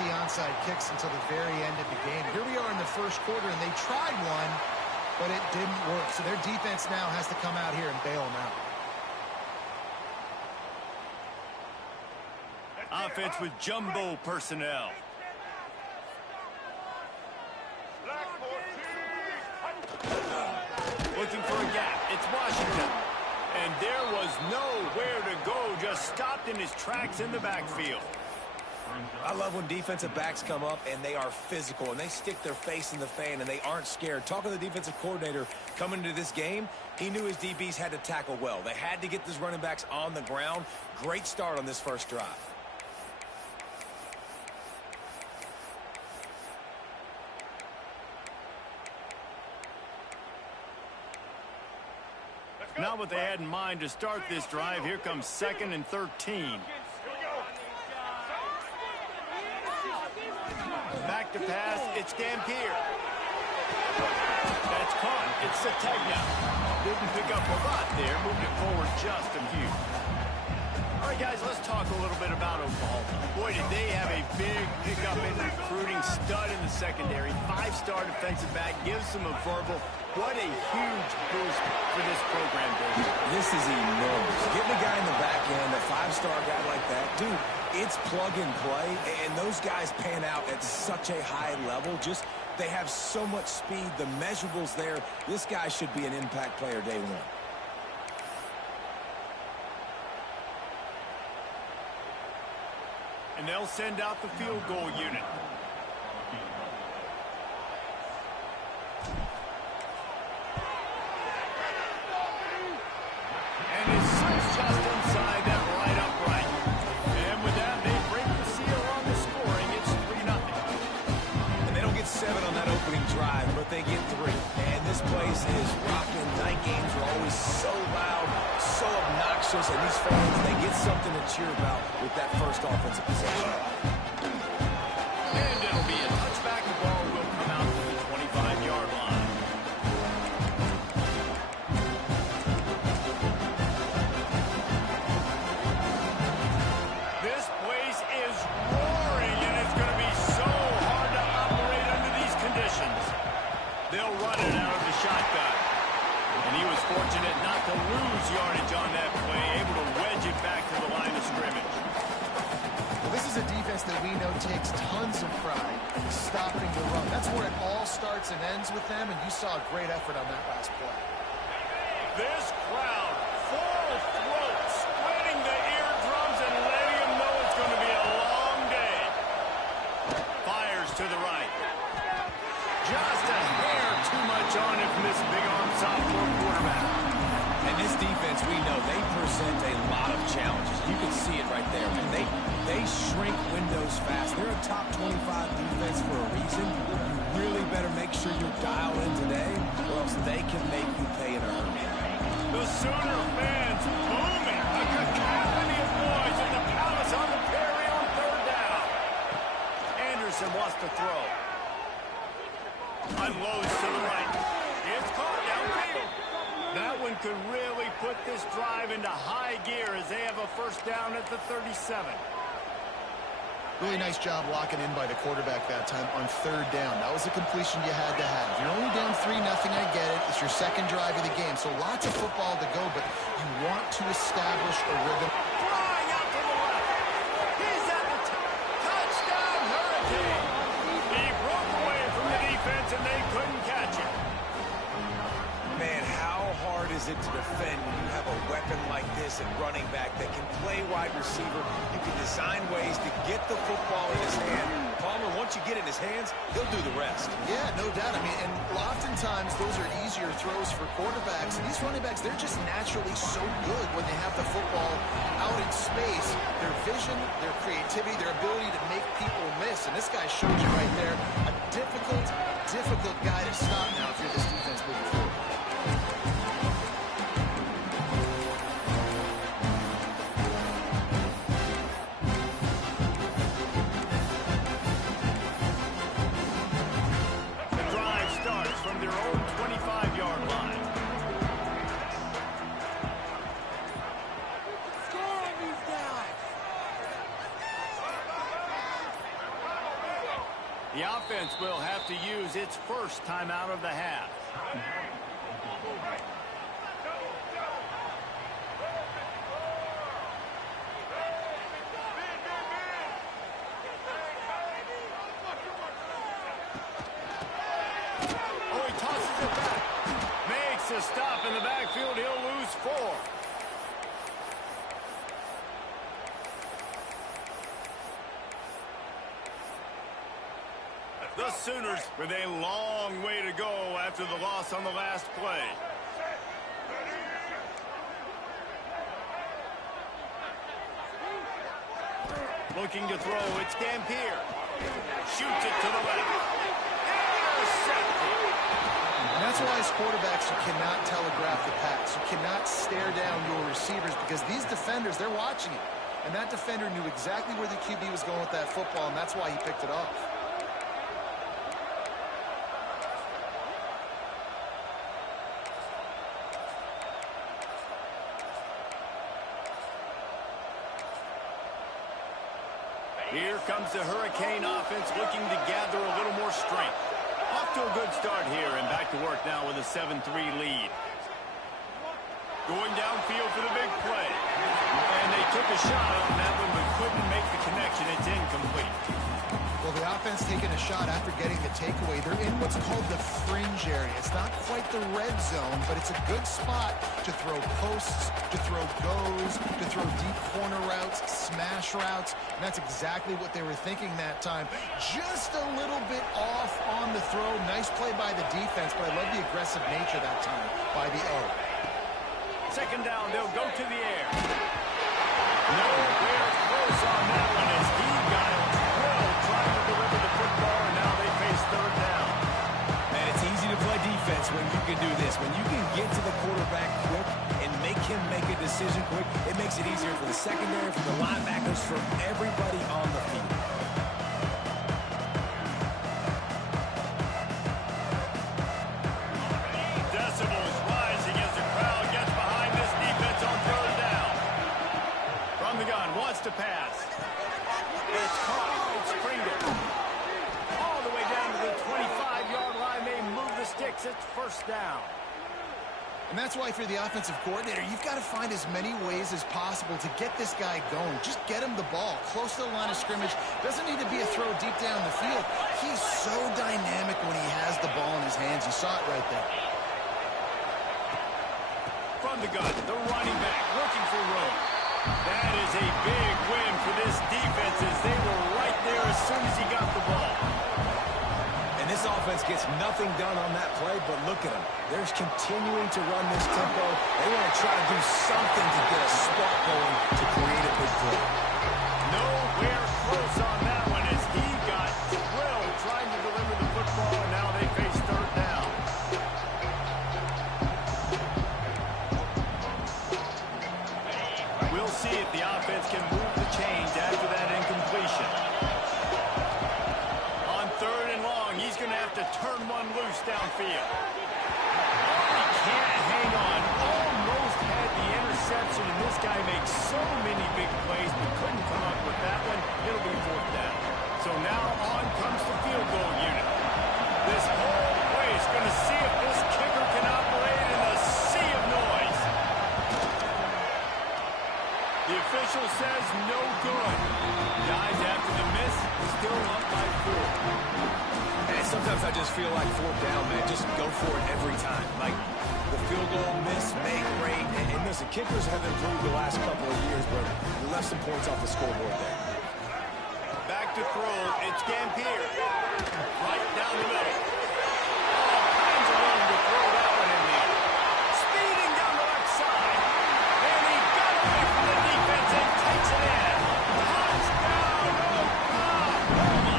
see onside kicks until the very end of the game. Here we are in the first quarter, and they tried one, but it didn't work. So their defense now has to come out here and bail them out. Offense with jumbo personnel. Looking for a gap. It's Washington. And there was nowhere to go. Just stopped in his tracks in the backfield. I love when defensive backs come up and they are physical and they stick their face in the fan and they aren't scared. Talking to the defensive coordinator coming into this game, he knew his DBs had to tackle well. They had to get these running backs on the ground. Great start on this first drive. Not what they had in mind to start this drive. Here comes 2nd and 13. Back to pass. It's Dampier. That's caught. It's Sategna. Didn't pick up a lot there. Moved it forward just a few. All right, guys, let's talk a little bit about Oklahoma. Boy, did they have a big pickup in recruiting. Stud in the secondary. 5-star defensive back. Gives them a verbal. What a huge boost for this program, Dave. This is enormous. Getting a guy in the back end, a 5-star guy like that, dude, it's plug and play, and those guys pan out at such a high level. Just, they have so much speed. The measurables there. This guy should be an impact player day one. And they'll send out the field goal unit. And his sights just inside that right upright. And with that, they break the seal on the scoring. It's 3-0. And they don't get 7 on that opening drive, but they get 3. And this place is rocking. Night games are always so loud, so obnoxious, and these fans, they get something to cheer about with that first offensive possession. And it'll be a touchback. The ball will come out to the 25-yard line. This place is roaring, and it's going to be so hard to operate under these conditions. They'll run it out of the shotgun. And he was fortunate not to lose yardage on that play, able to wedge it back to the line of scrimmage. Well, this is a defense that we know takes tons of pride in stopping the run. That's where it all starts and ends with them, and you saw a great effort on that last play. This crowd, full throat, splitting the eardrums and letting them know it's going to be a long day. Fires to the right. Just a hair too much on it from this big arm sophomore quarterback. And this defense, we know, they present a lot of challenges. You can see it right there, man. They shrink windows fast. They're a top 25 defense for a reason. You really better make sure you're dialed in today, or else they can make you pay in a hurry. The Sooner fans booming. A cacophony of noise in the Palace on the Prairie on 3rd down. Anderson wants to throw. Unloads to the right. It's caught downfield. That one could really put this drive into high gear as they have a first down at the 37. Really nice job locking in by the quarterback that time on 3rd down. That was a completion you had to have. You're only down 3-0, I get it. It's your second drive of the game, so lots of football to go, but you want to establish a rhythm. Flying out to the left. He's at the touchdown Hurricane. He broke away from the defense, and they couldn't catch him. Man, how hard is it to defend when you have a weapon like this at running back that can play wide receiver? You can design ways to get the football in his hand. Palmer, once you get it in his hands, he'll do the rest. Yeah, no doubt. I mean, and oftentimes those are easier throws for quarterbacks. And these running backs, they're just naturally so good when they have the football out in space. Their vision, their creativity, their ability to make people miss. And this guy showed you right there a difficult guy to stop now if you're this defense moving forward. will have to use its first timeout of the half. Oh, he tosses it back. Makes a stop in the backfield. He'll lose 4. The Sooners with a long way to go after the loss on the last play. Looking to throw, it's Dampier. Shoots it to the left. Intercepted. And that's why as quarterbacks you cannot telegraph the pass. You cannot stare down your receivers because these defenders, they're watching it. And that defender knew exactly where the QB was going with that football, and that's why he picked it off. Here comes the Hurricane offense looking to gather a little more strength. Off to a good start here and back to work now with a 7-3 lead. Going downfield for the big play. And they took a shot on that one but couldn't make the connection. It's incomplete. Well, the offense taking a shot after getting the takeaway. They're in what's called the fringe area. It's not quite the red zone, but it's a good spot to throw posts, to throw goes, to throw deep corner routes, smash routes. And that's exactly what they were thinking that time. Just a little bit off on the throw. Nice play by the defense, but I love the aggressive nature that time by the O. Second down, they'll go to the air. Nowhere close on that one as he got it. Trying to deliver the football, and now they face third down. Man, it's easy to play defense when you can do this. When you can get to the quarterback quick and make him make a decision quick, it makes it easier for the secondary, for the linebackers, for everybody on the field. Decibels rising as the crowd gets behind this defense on third down. From the gun, wants to pass. It's caught. It's Pringle. All the way down to the 25-yard line. They move the sticks. It's first down. And that's why for the offensive coordinator, you've got to find as many ways as possible to get this guy going. Just get him the ball close to the line of scrimmage. Doesn't need to be a throw deep down the field. He's so dynamic when he has the ball in his hands. You saw it right there. From the gun, the running back looking for room. That is a big win for this defense as they were right there as soon as he got the ball. And this offense gets nothing done on that play, but look at them. They're continuing to run this tempo. They want to try to do something to get a spark going to create a big play. Nowhere close on that one as he got drilled trying to deliver the football, and now they face third down. We'll see if the offense can move the chains after that incompletion. On third and long, he's going to have to turn one loose downfield. Oh, he can't hang on. Almost had the interception, and this guy makes so many big plays, but couldn't come up with that one. It'll be fourth down. So now on comes the field goal unit. This whole place going to see if this kicker can operate in a sea of noise. The official says no good. Guys, after the miss, still up by 4. And sometimes I just feel like fourth down, man. Just go for it every time. Like the field goal, miss, make, great. And listen, kickers have improved the last couple of years, but we left some points off the scoreboard there. Back to throw, it's Dampier. Right down the middle. All kinds of room to throw that one in there. Speeding down the left side. And he got away from the defense and takes it in. Touchdown, Oklahoma!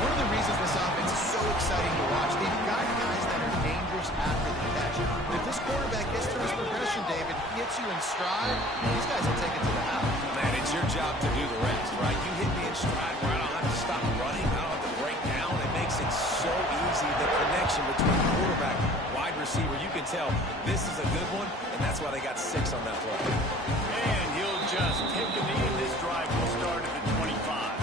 One of the reasons this offense is so exciting to watch, they've got guys that are dangerous after the catch. But if this quarterback gets to his progression, David, he hits you in stride, these guys will take it to the house. Man, it's your job to do the rest, right? You hit me in stride where I don't have to stop running. I don't have to break down. It makes it so easy, the connection between quarterback, wide receiver. You can tell this is a good one, and that's why they got 6 on that play. And he'll just take the knee, and this drive will start at the 25.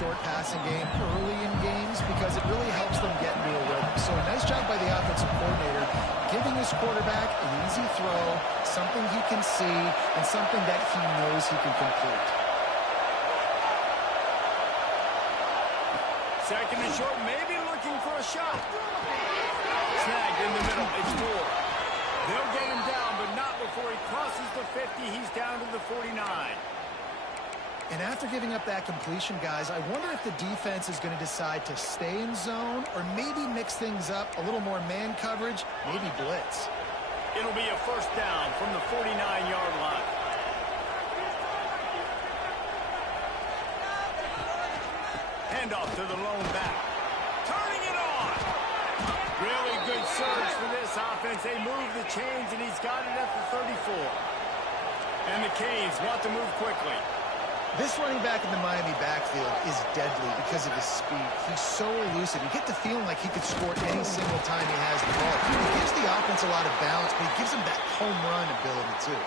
short passing game early in games because it really helps them get into a rhythm. So a nice job by the offensive coordinator giving his quarterback an easy throw, something he can see, and something that he knows he can complete. Second and short, maybe looking for a shot. Snagged in the middle. It's 4. They'll get him down, but not before he crosses the 50. He's down to the 49. And after giving up that completion, guys, I wonder if the defense is going to decide to stay in zone or maybe mix things up, a little more man coverage, maybe blitz. It'll be a first down from the 49-yard line. Handoff to the lone back. Turning it on. Really good surge for this offense. They move the chains, and he's got it at the 34. And the Canes want to move quickly. This running back in the Miami backfield is deadly because of his speed. He's so elusive. You get the feeling like he could score any single time he has the ball. He gives the offense a lot of balance, but he gives them that home run ability, too.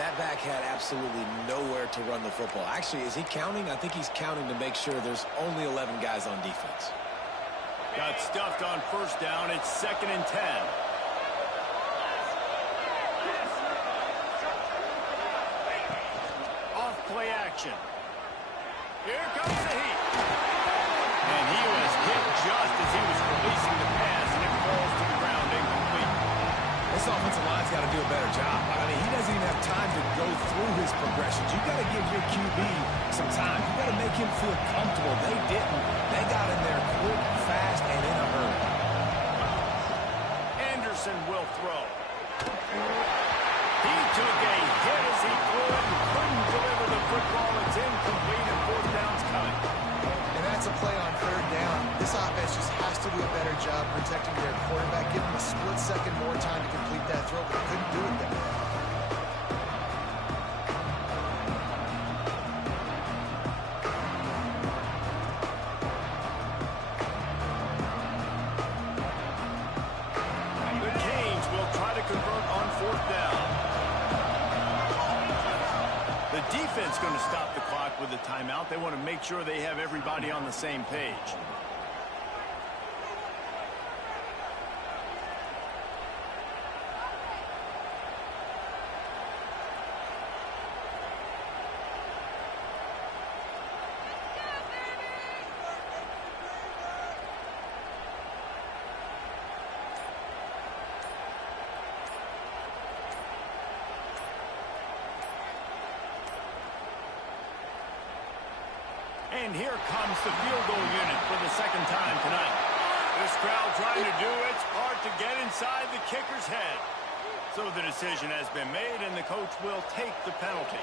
That back had absolutely nowhere to run the football. Actually, is he counting? I think he's counting to make sure there's only 11 guys on defense. Got stuffed on first down. It's 2nd and 10. Play action. Here comes the heat. And he was hit just as he was releasing the pass, and it falls to the ground incomplete. This offensive line's got to do a better job. I mean, he doesn't even have time to go through his progressions. You got to give your QB some time. You got to make him feel comfortable. They didn't. They got in there quick, fast, and in a hurry. Anderson will throw. He took a hit as he threw it and couldn't deliver the football. It's incomplete and 4th down's coming. And that's a play on 3rd down. This offense just has to do a better job protecting their quarterback. Give him a split second more time to complete that throw, but they couldn't do it there. The Canes will try to convert on 4th down. The defense going to stop the clock with a timeout. They want to make sure they have everybody on the same page. And here comes the field goal unit for the 2nd time tonight. This crowd trying to do its part to get inside the kicker's head. So the decision has been made, and the coach will take the penalty.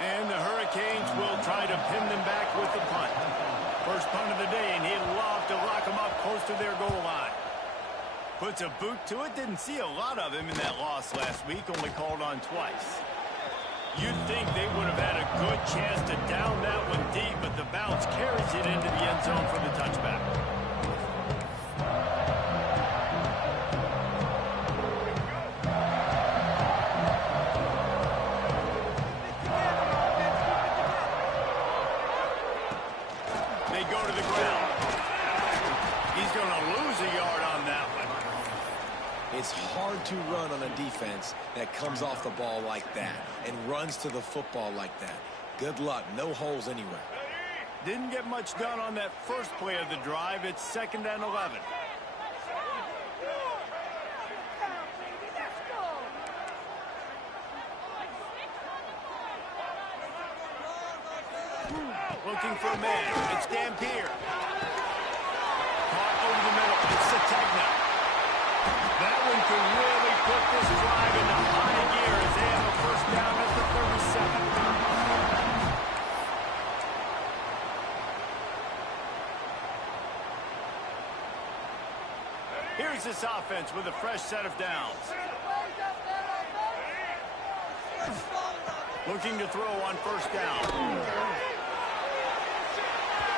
And the Hurricanes will try to pin them back with the punt. First punt of the day, and he'd love to lock them up close to their goal line. Puts a boot to it. Didn't see a lot of him in that loss last week, only called on twice. You'd think they would have had a good chance to down that one deep, but the bounce carries it into the end zone for the touchback. They go to the ground. He's going to lose a yard on that one. It's hard to run on a defense that comes off the ball like that and runs to the football like that. Good luck. No holes anywhere. Didn't get much done on that first play of the drive. It's 2nd and 11. Looking for a man. It's Dampier. Caught over the middle. It's Sategna. That one could really put this drive into high gear as they have a first down at the 37. Here's this offense with a fresh set of downs. Looking to throw on first down.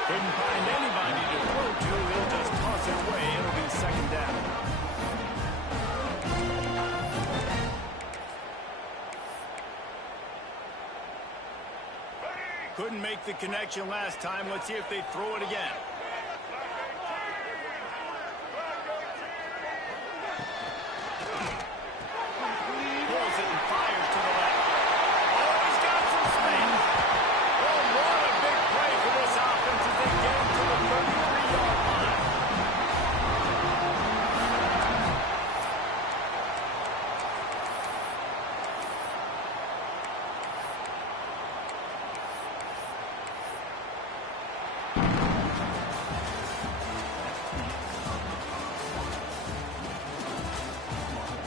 Couldn't find anybody to throw to. He'll just toss their way. It'll be second down. Couldn't make the connection last time. Let's see if they throw it again. Pulls it and fires to the left. Oh, he's got some space. Oh, what a big play for this offense as they get to the 33-yard line.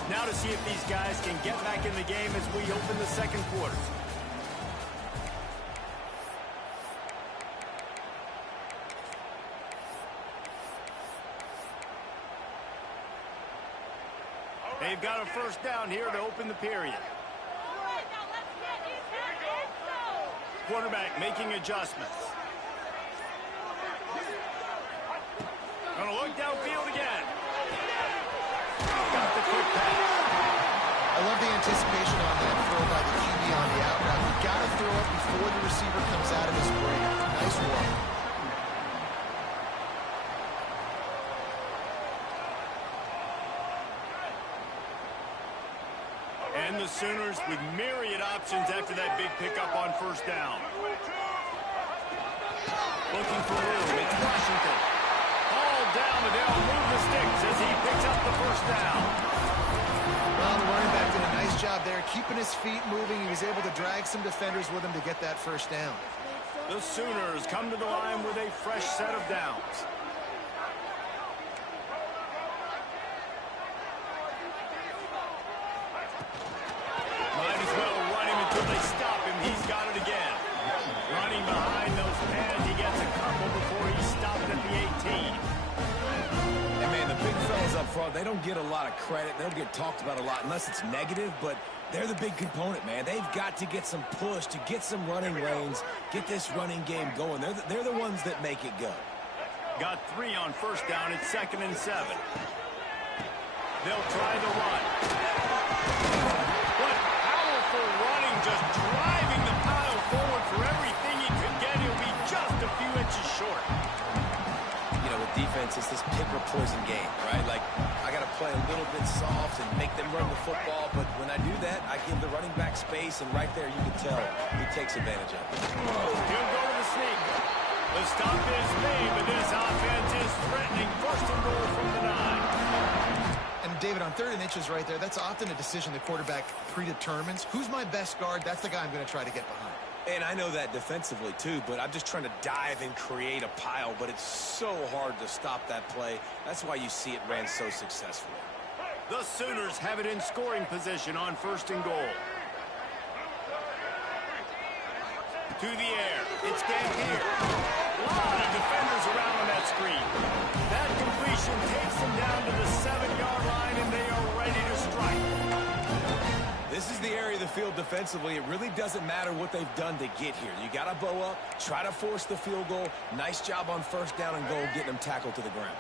Now to see if these guys can get back in the game as we open the second quarter. They've got a first down here to open the period. Quarterback making adjustments. Gonna look downfield again. Got the quick pass. I love the anticipation on that throw by the QB on the out route. You got to throw it before the receiver comes out of his break. Nice work. And the Sooners with myriad options after that big pickup on first down. Looking for room. It's Washington. All down, and they'll move the sticks as he picks up the first down. Well, the running back did a nice job there, keeping his feet moving. He was able to drag some defenders with him to get that first down. The Sooners come to the line with a fresh set of downs. Might as well run him until they stop him. He's got it again. Running behind those pads, he gets a couple before he stopped at the 18. And man, the big fellas up front, they don't get a lot of credit. They don't get talked about a lot unless it's negative, but they're the big component, man. They've got to get some push, to get some running lanes, get this running game going. They're the ones that make it go. Got 3 on first down. It's 2nd and 7. They'll try the run. What powerful running, just driving the pile forward for everything he could get. He'll be just a few inches short. You know, with defense, it's this pick or poison game, right? Like, I got to play a little bit soft and make them run the football, but when I do that, I give the running back space, and right there you can tell he takes advantage of it. He'll go to the sneak. The stop is made, but this offense is threatening. 1st and goal from the 9. And David, on 3rd and inches right there, that's often a decision the quarterback predetermines. Who's my best guard? That's the guy I'm going to try to get behind. And I know that defensively, too, but I'm just trying to dive and create a pile, but it's so hard to stop that play. That's why you see it ran so successfully. The Sooners have it in scoring position on 1st and goal. To the air. It's Gambier. A lot of defenders around on that screen. That completion takes them down to the 7-yard line, and they are ready to strike. This is the area of the field defensively. It really doesn't matter what they've done to get here. You got to bow up, try to force the field goal. Nice job on 1st down and goal, getting them tackled to the ground.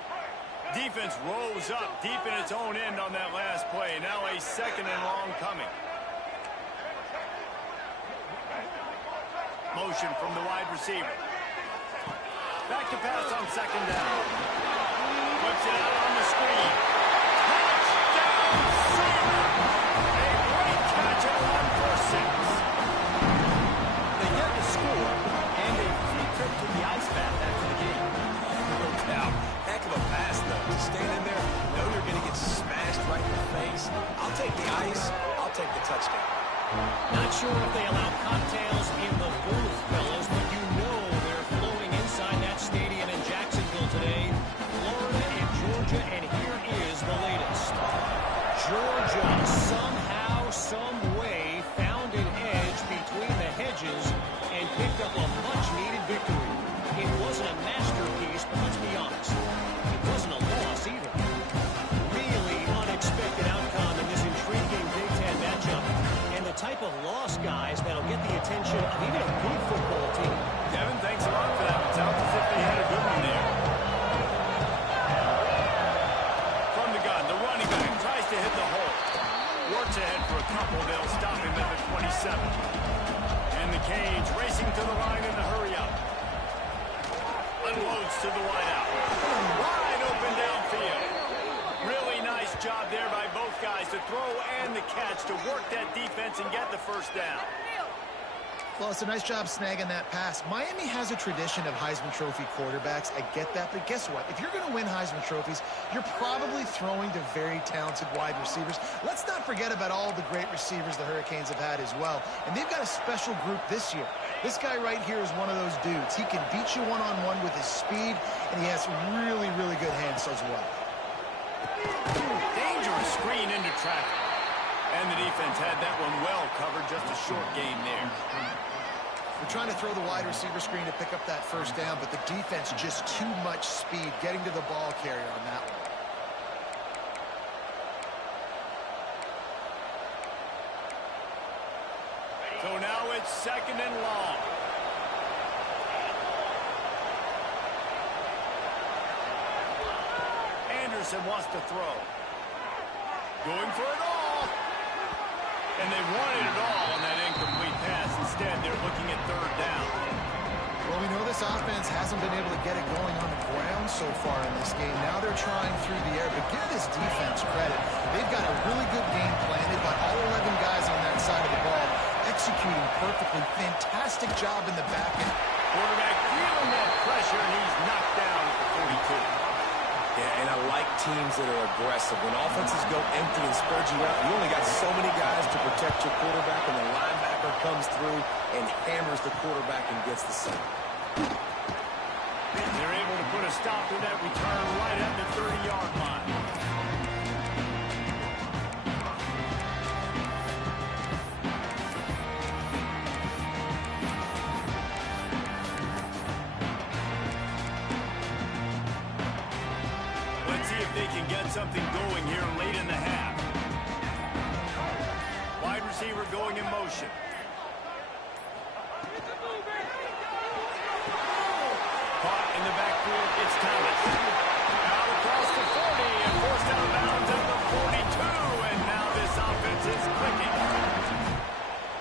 Defense rose up deep in its own end on that last play. Now a 2nd and long coming. Motion from the wide receiver. Back to pass on 2nd down. Puts it out on the screen. Touchdown, Sooners! A great catch and a run for 6. They get the score and a free trip to the ice bath after the game. No doubt. Heck of a pass, though. To stand in there, you know you're going to get smashed right in the face. I'll take the ice. I'll take the touchdown. Not sure if they allow cocktails in the booth, fellas, but you know they're flowing inside that stadium in Jacksonville today. Florida and Georgia, and here is the latest. Georgia somehow, some way, found an edge between the hedges and picked up a much-needed victory. It wasn't a masterpiece, but let's be honest, it wasn't a loss either. Really unexpected outcome in this intriguing Big Ten matchup. The type of loss, guys, that'll get the attention of even a good football team. Devin, thanks a lot for that. It sounds as if they had a good one there. couple, they'll stop him at the 27. And the Canes racing to the line in the hurry-up. Unloads to the wideout. Wide open downfield. Really nice job there by both guys to throw and the catch to work that defense and get the first down. Well, it's a nice job snagging that pass. Miami has a tradition of Heisman Trophy quarterbacks. I get that, but guess what? If you're going to win Heisman Trophies, you're probably throwing to very talented wide receivers. Let's not forget about all the great receivers the Hurricanes have had as well. And they've got a special group this year. This guy right here is one of those dudes. He can beat you one-on-one with his speed, and he has really, really good hands as well. Dangerous screen into traffic. And the defense had that one well covered, just a short gain there. We're trying to throw the wide receiver screen to pick up that first down, but the defense just too much speed getting to the ball carrier on that one. So now it's 2nd and long. Anderson wants to throw. Going for it all. And they wanted it all on that incomplete pass. Instead, they're looking at 3rd down. Well, we know this offense hasn't been able to get it going on the ground so far in this game. Now they're trying through the air, but give this defense credit. They've got a really good game plan. They've got all 11 guys on that side of the ball executing perfectly. Fantastic job in the back end. Quarterback feeling that pressure, and he's knocked down at the 42. Yeah, and I like teams that are aggressive. When offenses go empty and spread you out, you only got so many guys to protect your quarterback, and the linebacker comes through and hammers the quarterback and gets the sack. They're able to put a stop to that return right at the 30-yard line. They can get something going here late in the half. Wide receiver going in motion. Caught in the backfield, it's Thomas. Out across the 40 and forced out of bounds at the 42, and now this offense is clicking.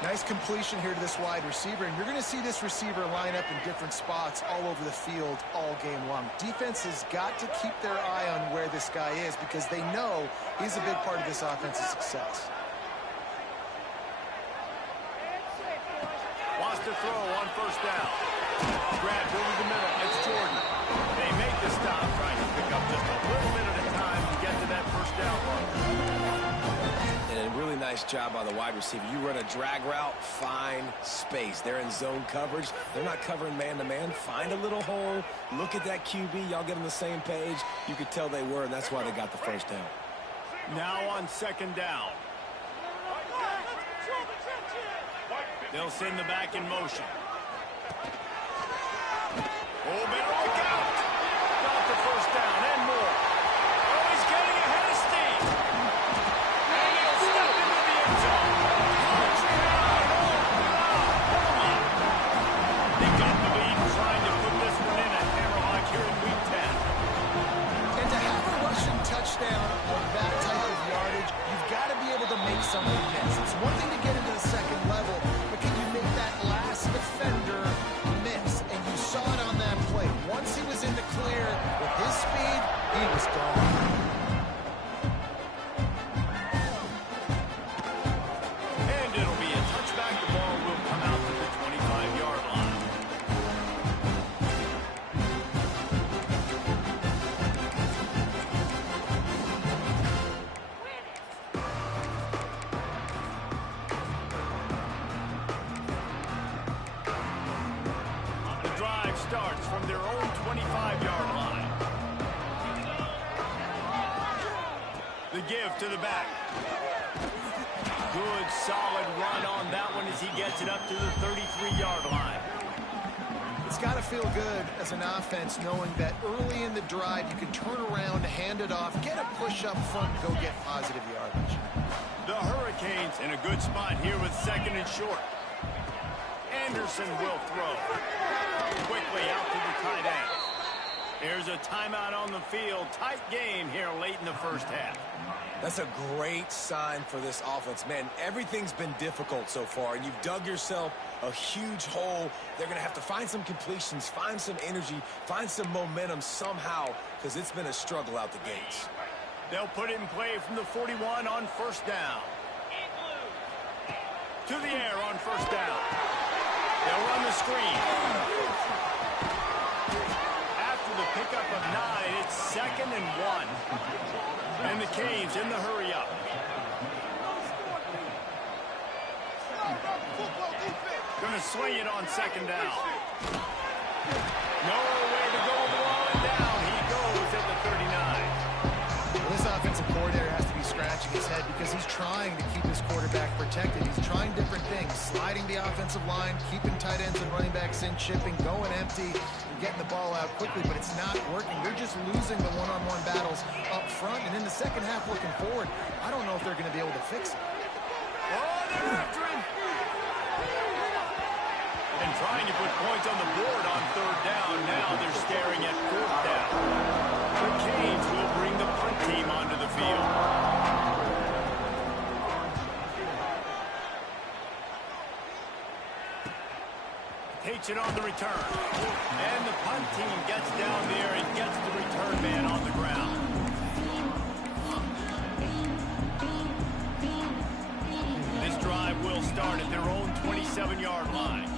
Nice completion here to this wide receiver, and you're going to see this receiver line up in different spots all over the field all game long. Defense has got to keep their eye on where this guy is because they know he's a big part of this offense's success. Wants to throw on 1st down. Grab over the middle. It's Jordan. They make the stop, trying to pick up just a little bit at a time to get to that 1st down mark. And a really nice job by the wide receiver. You run a drag route, find space. They're in zone coverage. They're not covering man-to-man. Find a little hole. Look at that QB. Y'all get on the same page. You could tell they were, and that's why they got the 1st down. Now on 2nd down. They'll send the back in motion. Oh, better look out. Got the 1st down and more. Oh, he's getting ahead of steam. And he'll step into the end zone. Touchdown, Oklahoma. They got the lead trying to put this one in at Hammerlock here in Week 10. And to have a rushing touchdown of that type of yardage, you've got to be able to make something miss. It's one thing to get into the 2nd level, but can you make that last defender miss? And you saw it on that play. Once he was in the clear with his speed, he was gone. And it'll be a touchback. The ball will come out to the 25-yard line. The drive starts from their own 25-yard line. The give to the back. Good, solid run on that one as he gets it up to the 33-yard line. It's got to feel good as an offense knowing that early in the drive you can turn around, hand it off, get a push up front, and go get positive yardage. The Hurricanes in a good spot here with 2nd and short. Anderson will throw. Quickly out to the tight end. Here's a timeout on the field. Tight game here late in the first half. That's a great sign for this offense. Man, everything's been difficult so far, and you've dug yourself a huge hole. They're going to have to find some completions, find some energy, find some momentum somehow, because it's been a struggle out the gates. They'll put it in play from the 41 on first down. To the air on first down. They'll run the screen. After the pickup of 9, it's 2nd and 1. And the Canes in the hurry up. Gonna swing it on 2nd down. Nowhere to go and down. He goes at the 39. Well, this offensive coordinator has to be scratching his head because he's trying to keep his quarterback protected. He's trying different things, sliding the offensive line, keeping tight ends and running backs in, chipping, going empty, and getting the ball out quickly, but it's not working. They're just losing the one-on-one battles up front, and in the second half looking forward, I don't know if they're going to be able to fix it. Oh, they're after him. And trying to put points on the board on 3rd down. Now they're staring at 4th down. The Canes will bring the punt team onto the field. Takes it on the return. And the punt team gets down there and gets the return man on the ground. This drive will start at their own 27-yard line.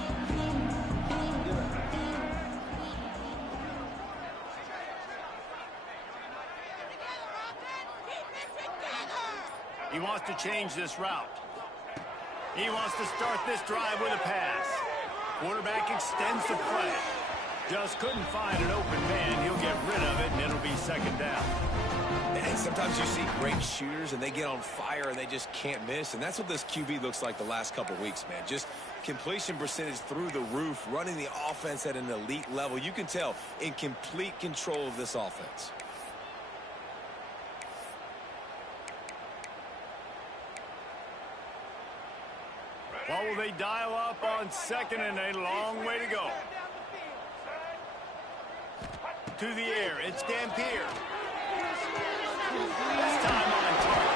He wants to change this route. He wants to start this drive with a pass. Quarterback extends the play. Just couldn't find an open man. He'll get rid of it, and it'll be 2nd down. And sometimes you see great shooters, and they get on fire, and they just can't miss. And that's what this QB looks like the last couple weeks, man. Just completion percentage through the roof, running the offense at an elite level. You can tell in complete control of this offense. What will they dial up on 2nd and a long way to go? To the air, it's Dampier. This time on target.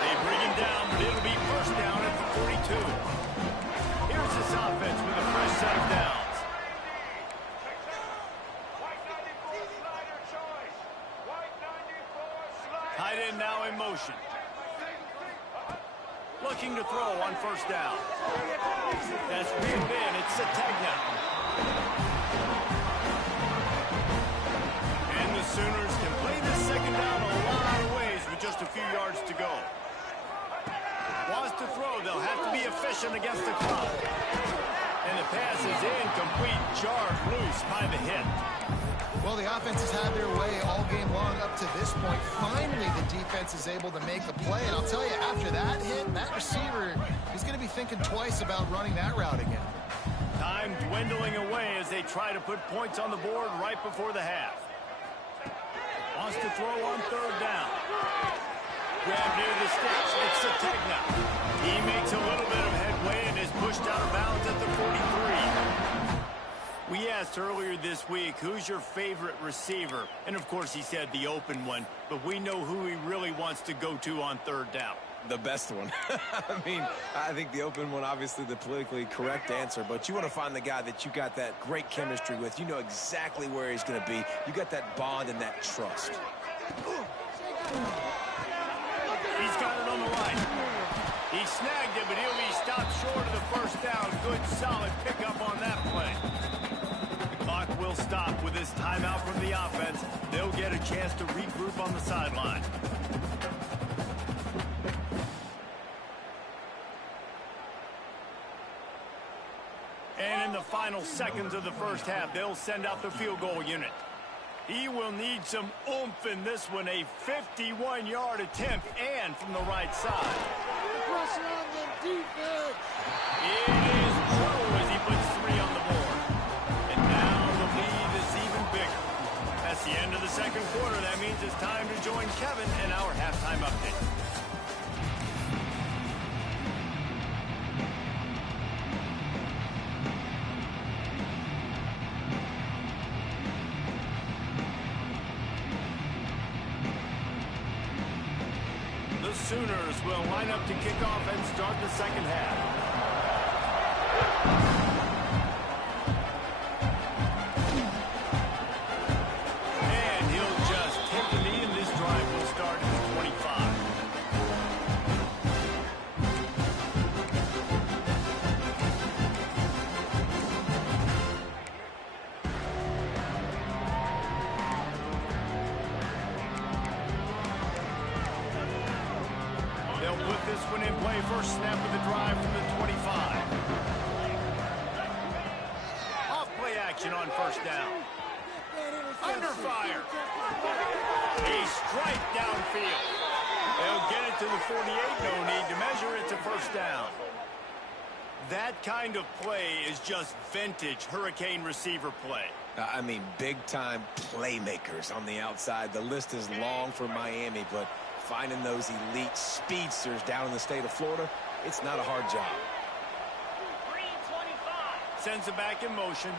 They bring him down, but it'll be 1st down at the 42. Here's this offense with a fresh set of downs. Tight end now in motion. Looking to throw on 1st down. That's reeled in. It's Sategna. And the Sooners can play this 2nd down a lot of ways with just a few yards to go. Wants to throw. They'll have to be efficient against the clock. And the pass is incomplete. Jarred loose by the hit. Well, the offense has had their way all game long up to this point. Finally, the defense is able to make the play. And I'll tell you, after that hit, that receiver is going to be thinking twice about running that route again. Time dwindling away as they try to put points on the board right before the half. Wants to throw on 3rd down. Grab near the sticks. It's Sategna. He makes a little bit of headway and is pushed out of bounds at the 43. We asked earlier this week, who's your favorite receiver? And, of course, he said the open one. But we know who he really wants to go to on 3rd down. The best one. I mean, I think the open one, obviously the politically correct answer, but you want to find the guy that you got that great chemistry with. You know exactly where he's going to be. You got that bond and that trust. He's got it on the line. He snagged it, but he'll be stopped short of the 1st down. Good, solid pickup on that play. The clock will stop with this timeout from the offense. They'll get a chance to regroup on the sideline. And in the final seconds of the first half, they'll send out the field goal unit. He will need some oomph in this one, a 51-yard attempt, and from the right side. Pressure on the defense. It is Joe as he puts 3 on the board. And now the lead is even bigger. That's the end of the 2nd quarter. That means it's time to join Kevin in our halftime update. Sooners will line up to kick off and start the second half. And he'll just take the knee, and this drive will start at the 25. They'll put this one in play. First snap of the drive from the 25. Off play action on first down. Under fire. A strike downfield. They'll get it to the 48. No need to measure it to first down. That kind of play is just vintage Hurricane receiver play. I mean, big-time playmakers on the outside. The list is long for Miami, but finding those elite speedsters down in the state of Florida, it's not a hard job. Sends it back in motion.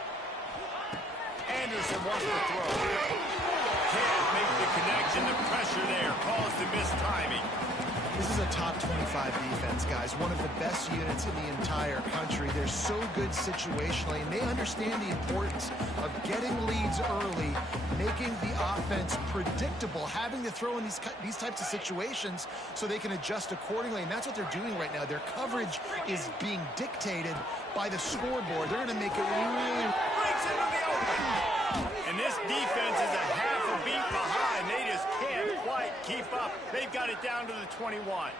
Anderson wants to throw. Can't make the connection. The pressure there caused the missed timing. This is a top 25 defense, guys. One of the best units in the entire country. They're so good situationally, and they understand the importance of getting leads early, making the offense predictable, having to throw in these types of situations so they can adjust accordingly, and that's what they're doing right now. Their coverage is being dictated by the scoreboard. They're going to make it really... Breaks into the open. And this defense is a half a beat behind. They just can't quite keep up. They've got it down to the 21.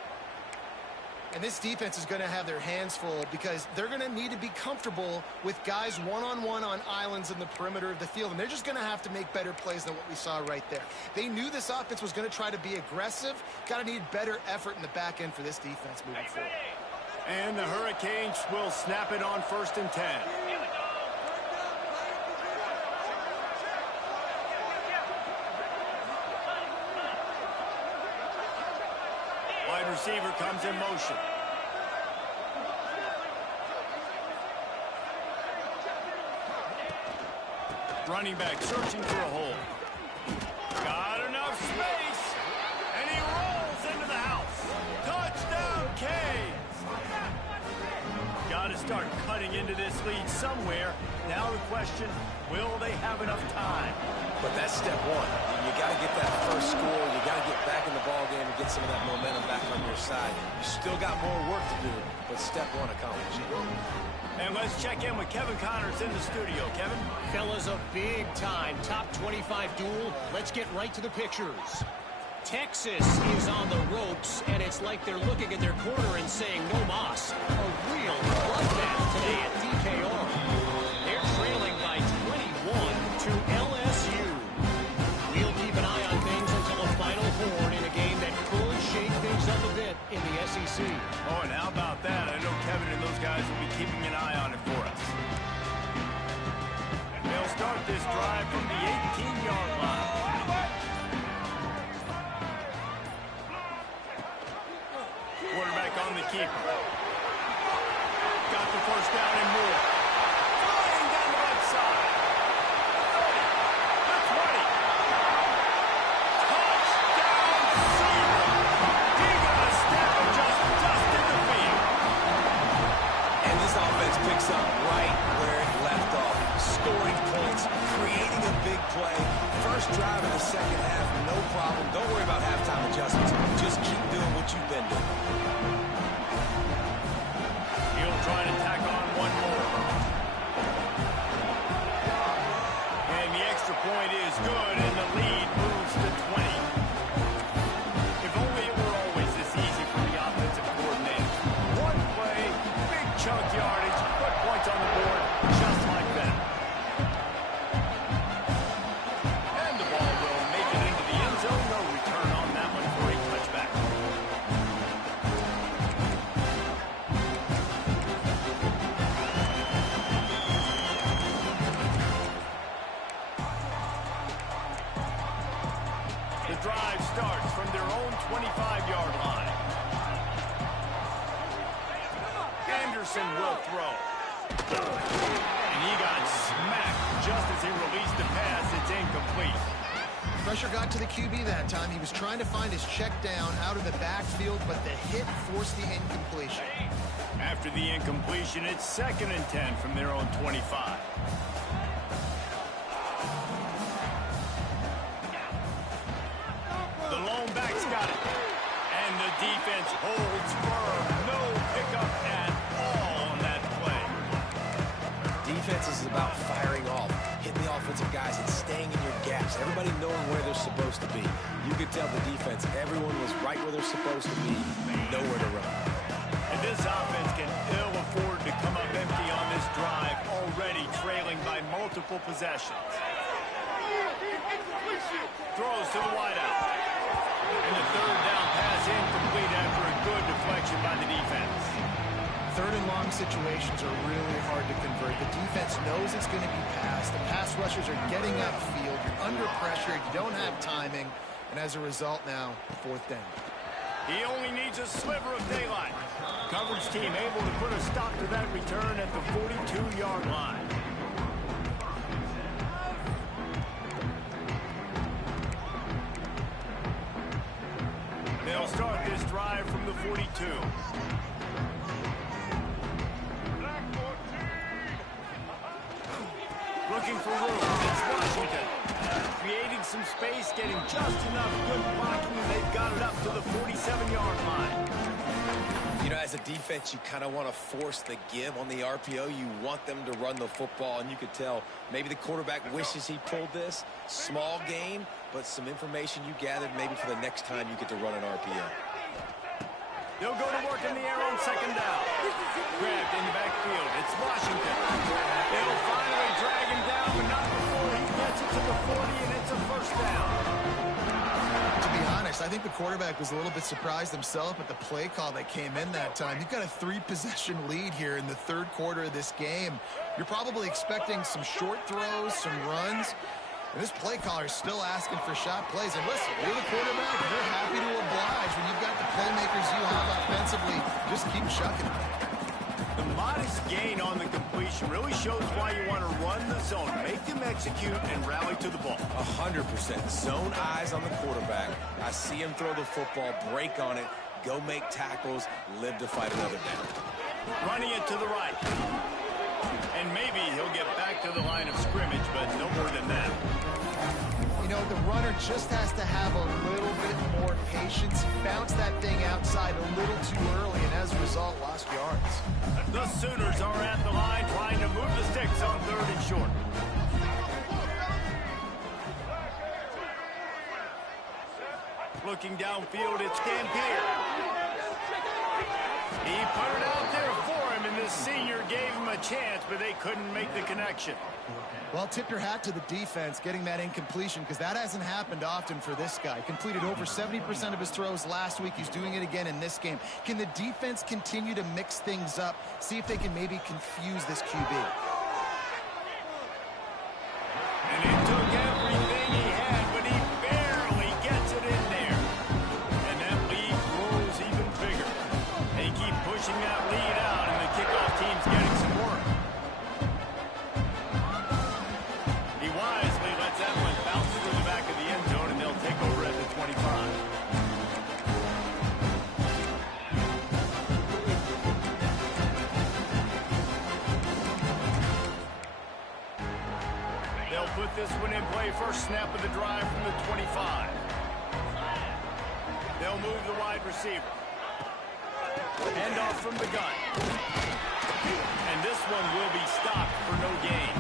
And this defense is going to have their hands full because they're going to need to be comfortable with guys one-on-one on islands in the perimeter of the field. And they're just going to have to make better plays than what we saw right there. They knew this offense was going to try to be aggressive. Got to need better effort in the back end for this defense moving forward. And the Hurricanes will snap it on 1st and 10. Wide receiver comes in motion. Running back searching for a hole. Got enough space. And he rolls into the house. Touchdown, Canes. Got to start cutting into this lead somewhere. Now the question, will they have enough time? But that's step one. You got to get that first score. You got to get back in the ball game and get some of that momentum back on your side. You still got more work to do, but step one accomplished. And let's check in with Kevin Connors in the studio. Kevin? Fellas, a big-time top 25 duel. Let's get right to the pictures. Texas is on the ropes, and it's like they're looking at their corner and saying, no mas. A real bloodbath today at DKR. They're trailing by 21 to LSU. We'll keep an eye on things until a final horn in a game that could shake things up a bit in the SEC. Oh, and how about that? I know Kevin and those guys will be keeping an eye on it for us. And they'll start this drive from the 18-yard line. Quarterback on the keeper. Got the first down and more. Flying down the right side. The 20. Touchdown, Seaver. He got a step and just dusted the field. And this offense picks up right where it left off. Scoring points, creating a big play. First drive in the second half, no problem. Don't worry about halftime adjustments. Just keep doing what you've been doing. He'll try to tack on one more. And the extra point is good, and the lead moves to 20. If only it were always this easy for the offensive coordinator. One play, big chunk yardage, put points on the board, just like that. And the ball will make it into the end zone. No return on that one for a touchback. The drive starts from their own 25-yard line. Anderson will throw. And he got smacked just as he released the pass. It's incomplete. Pressure got to the QB that time. He was trying to find his check down out of the backfield, but the hit forced the incompletion. After the incompletion, it's 2nd and 10 from their own 25. The lone back's got it. And the defense holds firm. No pickup at all on that play. Defense is about firing off, hitting the offensive guys and staying in your gaps. Everybody knowing where they're supposed to be. You could tell the defense, everyone was right where they're supposed to be, nowhere to run. And this offense can ill afford to come up empty on this drive, already trailing by multiple possessions. Throws to the wideout. And the 3rd down pass incomplete after a good deflection by the defense. 3rd and long situations are really hard to convert. The defense knows it's going to be passed. The pass rushers are getting upfield. You're under pressure. You don't have timing. And as a result now, 4th down. He only needs a sliver of daylight. Coverage team able to put a stop to that return at the 42-yard line. They'll start this drive from the 42. Looking for room. It's Washington. Creating some space, getting just enough good blocking, and they've got it up to the 47-yard line. You know, as a defense, you kind of want to force the give on the RPO. You want them to run the football, and you could tell maybe the quarterback wishes he pulled this. Small game, but some information you gathered maybe for the next time you get to run an RPO. They'll go to work in the air on 2nd down. Grabbed in the backfield. It's Washington. They'll finally drag him down, but not before he gets it to the 40, and it's a 1st down. To be honest, I think the quarterback was a little bit surprised himself at the play call that came in that time. You've got a 3-possession lead here in the 3rd quarter of this game. You're probably expecting some short throws, some runs. And this play caller is still asking for shot plays. And listen, you're the quarterback. You're happy to oblige when you've got the playmakers you have offensively. Just keep chucking. The modest gain on the completion really shows why you want to run the zone. Make them execute and rally to the ball. 100%. Zone eyes on the quarterback. I see him throw the football, break on it, go make tackles, live to fight another down. Running it to the right. And maybe he'll get back to the line of scrimmage, but no more than that. You know, the runner just has to have a little bit more patience. He bounced that thing outside a little too early, and as a result, lost yards. The Sooners are at the line trying to move the sticks on 3rd and short. Looking downfield, it's Dampier. He put it out there for him, and the senior gave him a chance, but they couldn't make the connection. Well, tip your hat to the defense getting that incompletion, because that hasn't happened often for this guy. Completed over 70% of his throws last week. He's doing it again in this game. Can the defense continue to mix things up, see if they can maybe confuse this QB? And it took everything he had, but he barely gets it in there. And that lead grows even bigger. They keep pushing that lead out, and the kickoff team's getting some work. He wisely lets that one bounce through the back of the end zone, and they'll take over at the 25. They'll put this one in play. First snap of the drive from the 25. They'll move the wide receiver. Hand off from the gun. And this one will be stopped for no gain.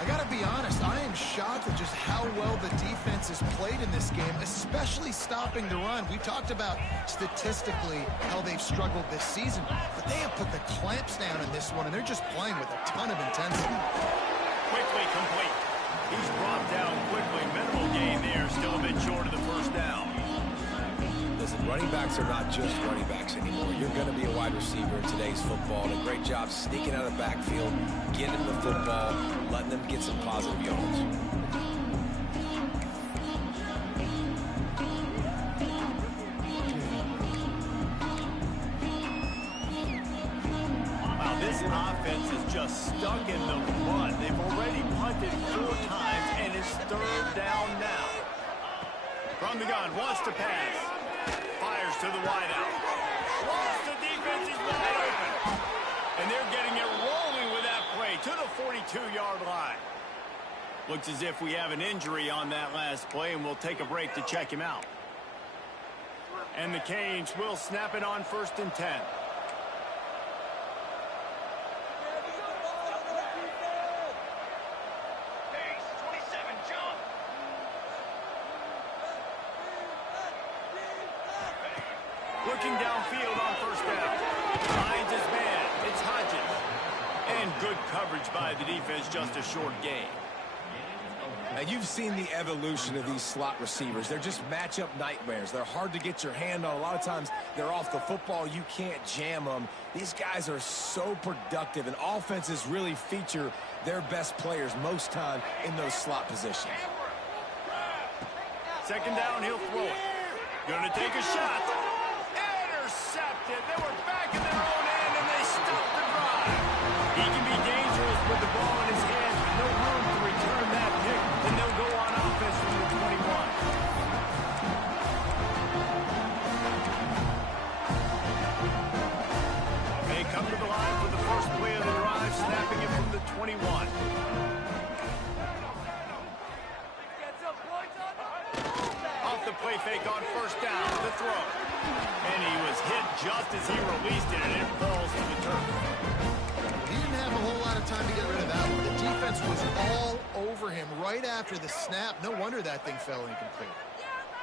I got to be honest, I am shocked at just how well the defense has played in this game, especially stopping the run. We talked about statistically how they've struggled this season, but they have put the clamps down in this one, and they're just playing with a ton of intensity. Quickly complete. He's brought down quickly. Minimal gain there, still a bit short of the 1st down. Listen, running backs are not just running backs anymore. You're going to be a wide receiver in today's football. And a great job sneaking out of the backfield, getting them the football, letting them get some positive yards. Wow, this offense is just stuck in the mud. They've already punted 4 times, and is third down now. From the gun, wants to pass. Fires to the wideout. Lost the defense, is wide open. And they're getting it rolling with that play to the 42-yard line. Looks as if we have an injury on that last play, and we'll take a break to check him out. And the Canes will snap it on 1st and 10. Looking downfield on 1st down. Finds his man. It's Hodges. And good coverage by the defense, just a short gain. Now, you've seen the evolution of these slot receivers. They're just matchup nightmares. They're hard to get your hand on. A lot of times, they're off the football. You can't jam them. These guys are so productive, and offenses really feature their best players most time in those slot positions. 2nd down, he'll throw it. Gonna take a shot. Intercepted. They were back in their own end, and they stopped the drive. He can be dangerous with the ball in his hands, but no room to return that pick, and they'll go on offense from the 21. They come to the line for the first play of the drive, snapping it from the 21. Off the play fake on 1st down, the throw. And he was hit just as he released it, and it falls to the turf. He didn't have a whole lot of time to get rid of that one. The defense was all over him right after the snap. No wonder that thing fell incomplete.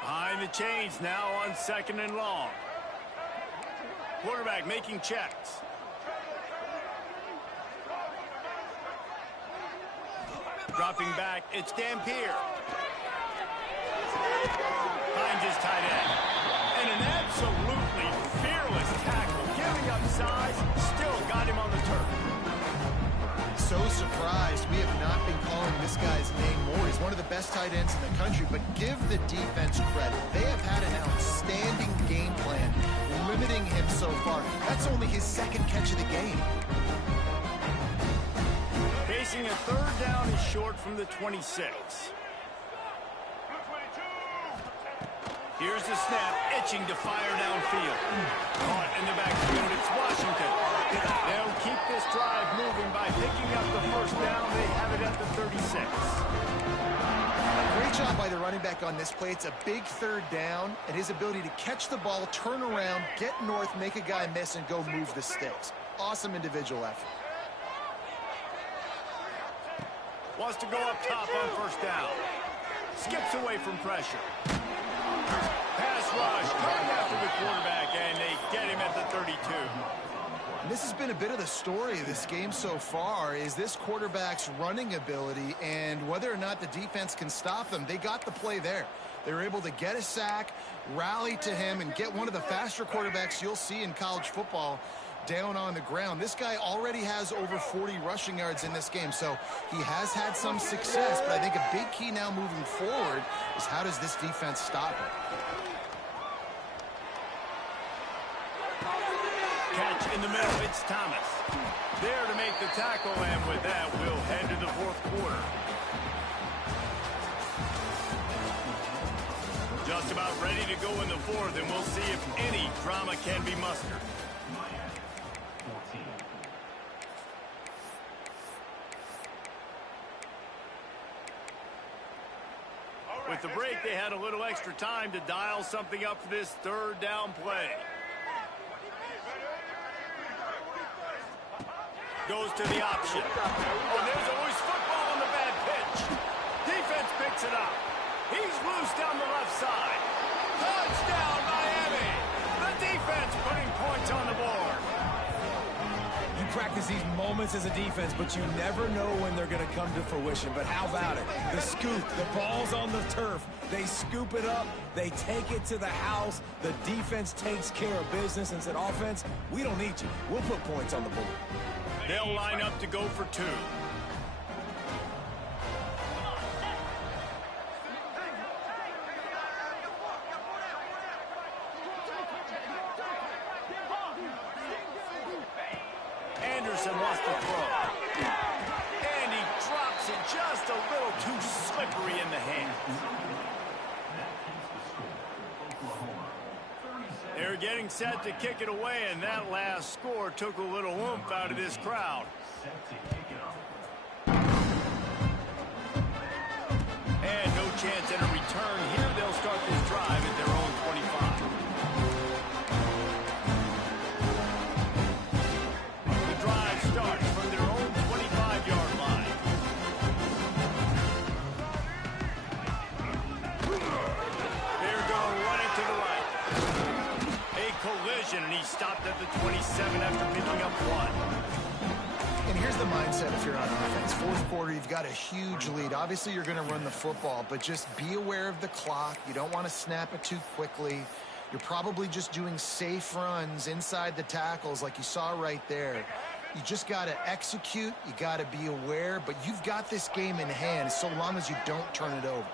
Behind the chains now on 2nd and long. Quarterback making checks. Dropping back, it's Dampier. Finds his tight end. And an absolutely fearless tackle. Giving up size, still got him on the turf. So surprised we have not been calling this guy's name more. He's one of the best tight ends in the country, but give the defense credit. They have had an outstanding game plan, limiting him so far. That's only his 2nd catch of the game. Facing a 3rd down is short from the 26. Here's the snap, itching to fire downfield. Caught in the backfield, it's Washington. They'll keep this drive moving by picking up the 1st down. They have it at the 36. Great job by the running back on this play. It's a big 3rd down, and his ability to catch the ball, turn around, get north, make a guy miss, and go move the sticks. Awesome individual effort. Wants to go up top on 1st down. Skips away from pressure. Pass rush, coming after the quarterback, and they get him at the 32. And this has been a bit of the story of this game so far, is this quarterback's running ability and whether or not the defense can stop them. They got the play there. They were able to get a sack, rally to him, and get one of the faster quarterbacks you'll see in college football down on the ground. This guy already has over 40 rushing yards in this game, so he has had some success, but I think a big key now moving forward is how does this defense stop him? Catch in the middle, it's Thomas. There to make the tackle, and with that, we'll head to the 4th quarter. Just about ready to go in the 4th, and we'll see if any drama can be mustered. With the break, they had a little extra time to dial something up for this 3rd down play. Goes to the option. Oh, there's always football on the bad pitch. Defense picks it up. He's loose down the left side. Touchdown, Miami. The defense putting points on the board. You practice these moments as a defense, but you never know when they're going to come to fruition. But how about it? The scoop, the ball's on the turf. They scoop it up. They take it to the house. The defense takes care of business and said, offense, we don't need you. We'll put points on the board. They'll line up to go for 2. Anderson wants to throw. And he drops it just a little too slippery in the hands. They're getting set to kick it away, and that last score took a little oomph out of this crowd. And no chance at a return here. They'll start this drive at their own 25. The drive starts from their own 25-yard line. They're going to run it to the right. A collision, and he stopped at the 27 after picking up 1. And here's the mindset if you're on offense. Fourth quarter, you've got a huge lead. Obviously, you're going to run the football, but just be aware of the clock. You don't want to snap it too quickly. You're probably just doing safe runs inside the tackles like you saw right there. You just got to execute. You got to be aware, but you've got this game in hand so long as you don't turn it over.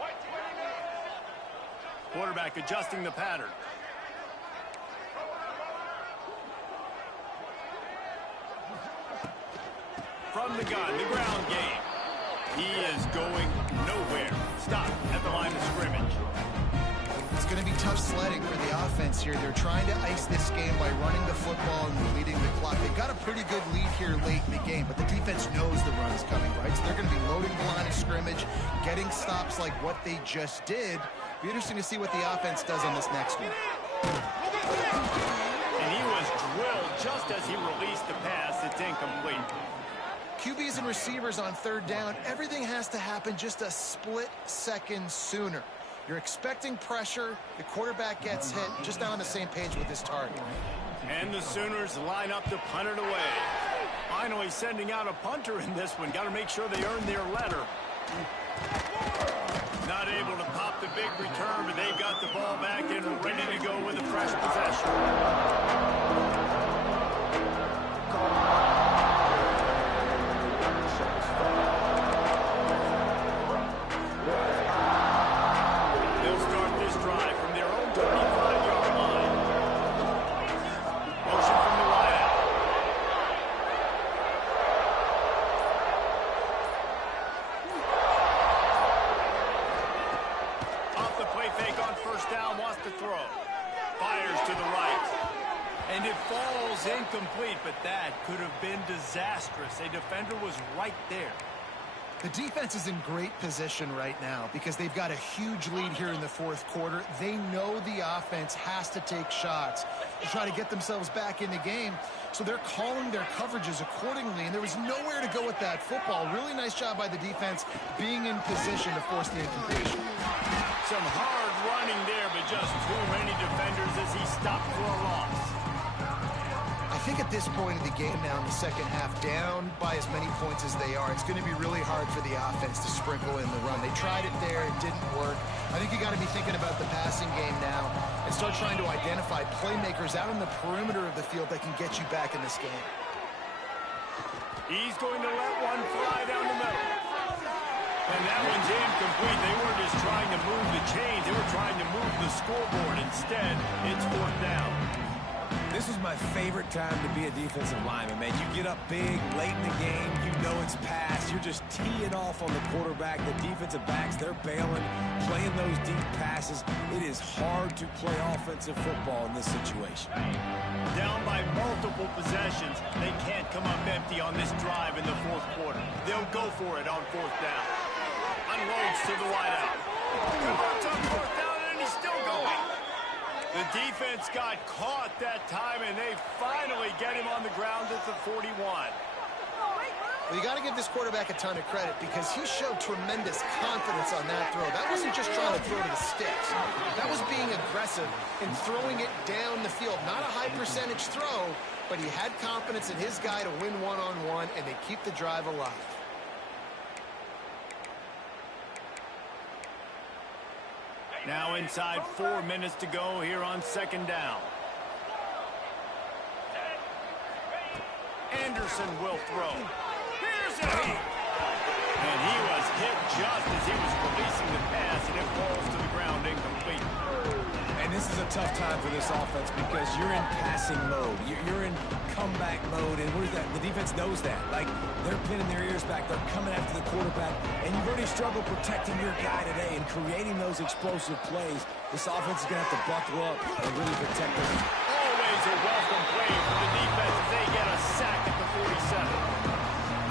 Quarterback adjusting the pattern. From the gun, the ground game. He is going nowhere. Stop at the line of scrimmage. It's going to be tough sledding for the offense here. They're trying to ice this game by running the football and leading the clock. They've got a pretty good lead here late in the game, but the defense knows the run is coming, right? So they're going to be loading the line of scrimmage, getting stops like what they just did. Be interesting to see what the offense does on this next one. And he was drilled just as he released the pass. It's incomplete. QBs and receivers on third down, everything has to happen just a split second sooner. You're expecting pressure, the quarterback gets hit, just not on the same page with his target. And the Sooners line up to punt it away. Finally sending out a punter in this one. Got to make sure they earn their letter. Not able to pop the big return, but they've got the ball back and ready to go with a fresh possession. They'll start this drive from their own 25-yard line. Motion from the wideout. Off the play fake on first down, wants to throw. Fires to the right. And it falls incomplete, but that could have been disastrous. A defender was right there. The defense is in great position right now because they've got a huge lead here in the fourth quarter. They know the offense has to take shots to try to get themselves back in the game. So they're calling their coverages accordingly, and there was nowhere to go with that football. Really nice job by the defense being in position to force the incompletion. Some hard running there, but just too many defenders as he stopped for a loss. I think at this point of the game now in the second half, down by as many points as they are, it's going to be really hard for the offense to sprinkle in the run. They tried it there, it didn't work. I think you got to be thinking about the passing game now and start trying to identify playmakers out on the perimeter of the field that can get you back in this game. He's going to let one fly down the middle. And that one's incomplete. They weren't just trying to move the chains, they were trying to move the scoreboard. Instead, it's fourth down. This was my favorite time to be a defensive lineman, man. You get up big, late in the game, you know it's past. You're just teeing off on the quarterback. The defensive backs, they're bailing, playing those deep passes. It is hard to play offensive football in this situation. Down by multiple possessions. They can't come up empty on this drive in the fourth quarter. They'll go for it on fourth down. Unloads to the wideout. Converts on fourth down, and he's still going. The defense got caught that time, and they finally get him on the ground at the 41. Well, you got to give this quarterback a ton of credit because he showed tremendous confidence on that throw. That wasn't just trying to throw to the sticks. That was being aggressive and throwing it down the field. Not a high percentage throw, but he had confidence in his guy to win one-on-one, and they keep the drive alive. Now inside 4 minutes to go here on second down. Anderson will throw. Here's a hit. And he was hit just as he was releasing the pass, and it falls to the ground incomplete. And this is a tough time for this offense because you're in passing mode. You're in comeback mode, and the defense knows that. Like, they're pinning their ears back. They're coming after the quarterback, and you've already struggled protecting your guy today and creating those explosive plays. This offense is going to have to buckle up and really protect them. Always a welcome play for the defense as they get a sack at the 47.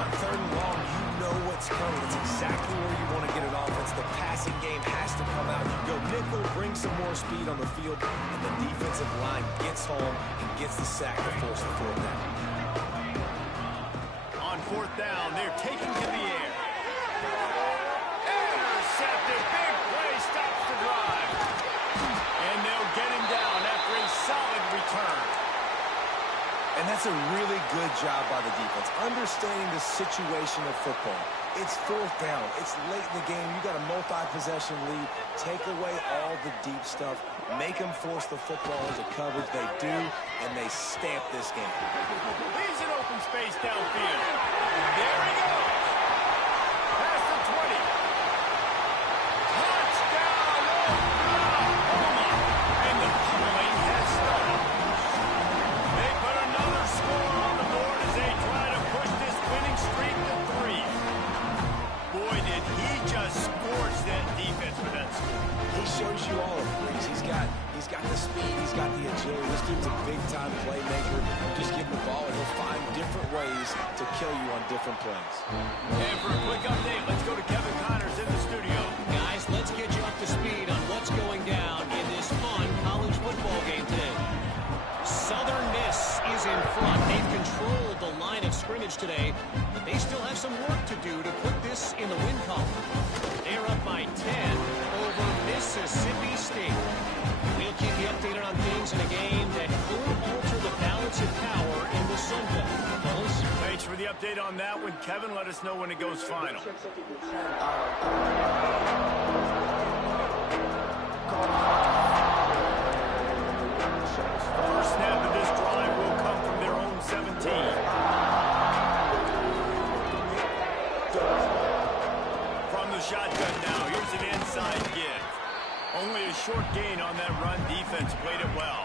On 3rd and long, you know what's coming. It's exactly where you want to get an offense. The passing game has to come out. You go nickel, bring some more speed on the field, and the defensive line gets home and gets the sack to force the 4th down. On 4th down, they're taking to the air. Intercepted. Big play stops the drive. And they'll get him down after a solid return. And that's a really good job by the defense, understanding the situation of football. It's 4th down. It's late in the game. You got a multi-possession lead. Take away all the deep stuff. Make them force the football into coverage. They do, and they stamp this game. He's in open space downfield. There he goes. Past the 20. Touchdown, Oklahoma. And the pummeling has started. They put another score on the board as they try to push this winning streak to 3. Boy, did he just scorch that defense with that score. He shows you all of Breeze. He's got the speed. He's got the agility. This dude's a big-time playmaker. Just give him the ball, and he'll find different ways to kill you on different plays. And for a quick update, let's go to Kevin Connors in the studio. Guys, let's get you up to speed on what's going down in this fun college football game today. Southern Miss is in front. They've controlled the line of scrimmage today, but they still have some work to do to put this in the win column. They're up by 10 over Mississippi State. We'll keep you updated on things in a game that could alter the balance of power in the Sun Belt. Fellas? Thanks for the update on that one, Kevin. Let us know when it goes final. First snap of this drive will come from their own 17. From the shotgun now, here's an inside give. Only a short gain on that run. Defense played it well.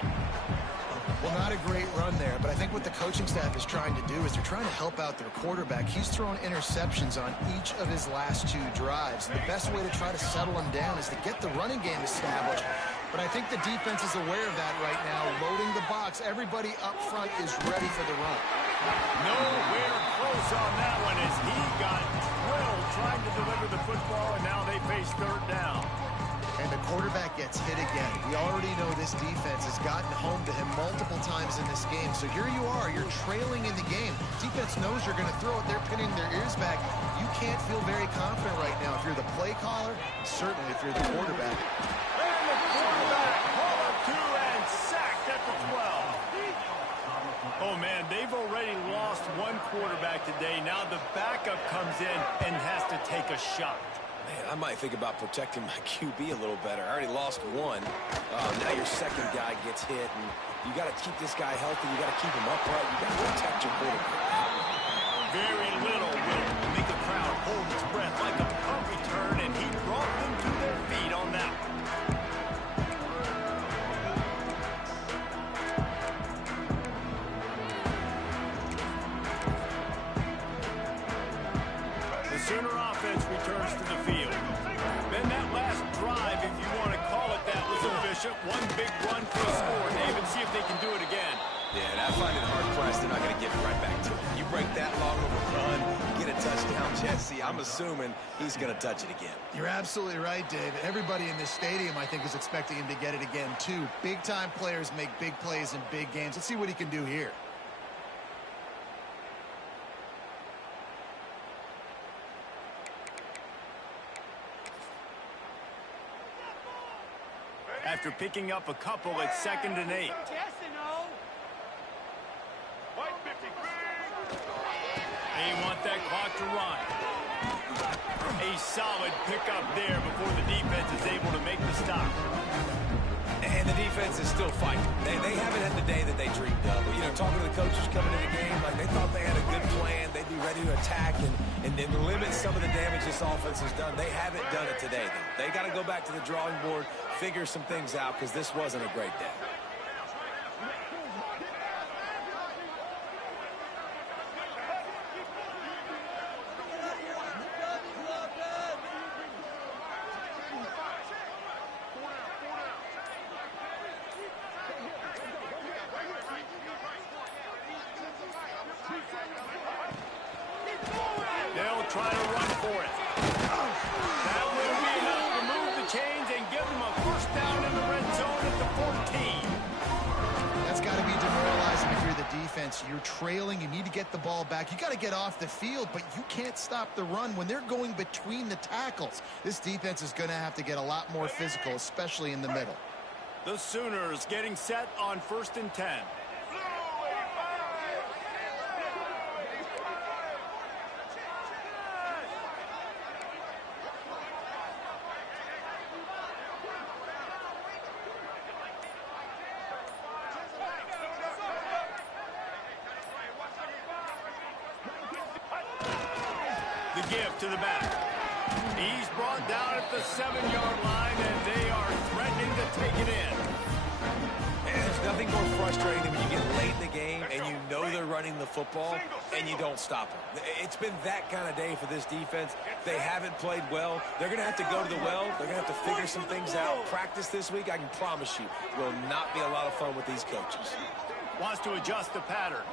Well, not a great run there, but I think what the coaching staff is trying to do is they're trying to help out their quarterback. He's thrown interceptions on each of his last 2 drives. And the best way to try to settle him down is to get the running game established. But I think the defense is aware of that right now, loading the box. Everybody up front is ready for the run. Nowhere close on that one as he got drilled trying to deliver the football, and now they face 3rd down. And the quarterback gets hit again. We already know this defense has gotten home to him multiple times in this game. So here you are, you're trailing in the game. Defense knows you're going to throw it. They're pinning their ears back. You can't feel very confident right now if you're the play caller, certainly if you're the quarterback. And the quarterback called up 2 and sacked at the 12. Oh, man, they've already lost 1 quarterback today. Now the backup comes in and has to take a shot. Man, I might think about protecting my QB a little better. I already lost 1. Now your second guy gets hit, and you got to keep this guy healthy. You got to keep him upright. You got to protect your quarterback. Very little will make the crowd hold its breath like a punt return, and he brought them to their feet on that one. The Sooner offense returns to the field. Then that last drive, if you want to call it that, was efficient. 1 big run for a score, David. See if they can do it again. Yeah, and I find it hard-pressed they're not going to give it right back to him. You break that long of a run, get a touchdown, Jesse, I'm assuming he's going to touch it again. You're absolutely right, Dave. Everybody in this stadium, I think, is expecting him to get it again, too. Big-time players make big plays in big games. Let's see what he can do here. After picking up a couple at 2nd and 8. They want that clock to run. A solid pickup there before the defense is able to make the stop. And the defense is still fighting. They haven't had the day that they dreamed of. You know, talking to the coaches coming in the game, like they thought they had a good plan. They'd be ready to attack and then limit some of the damage this offense has done. They haven't done it today, though. They got to go back to the drawing board, figure some things out, because this wasn't a great day. They'll try to run for it. That will be enough to move the chains and give them a first down in the red zone at the 14. That's got to be demoralizing if you're the defense. You're trailing. You need to get the ball back. You got to get off the field, but you can't stop the run when they're going between the tackles. This defense is going to have to get a lot more physical, especially in the middle. The Sooners getting set on 1st and 10. The give to the back. He's brought down at the 7-yard line, and they are threatening to take it in. And there's nothing more frustrating than when you get late in the game and you know they're running the football and you don't stop them. It's been that kind of day for this defense. They haven't played well. They're going to have to go to the well. They're going to have to figure some things out. Practice this week, I can promise you, will not be a lot of fun with these coaches. Wants to adjust the pattern.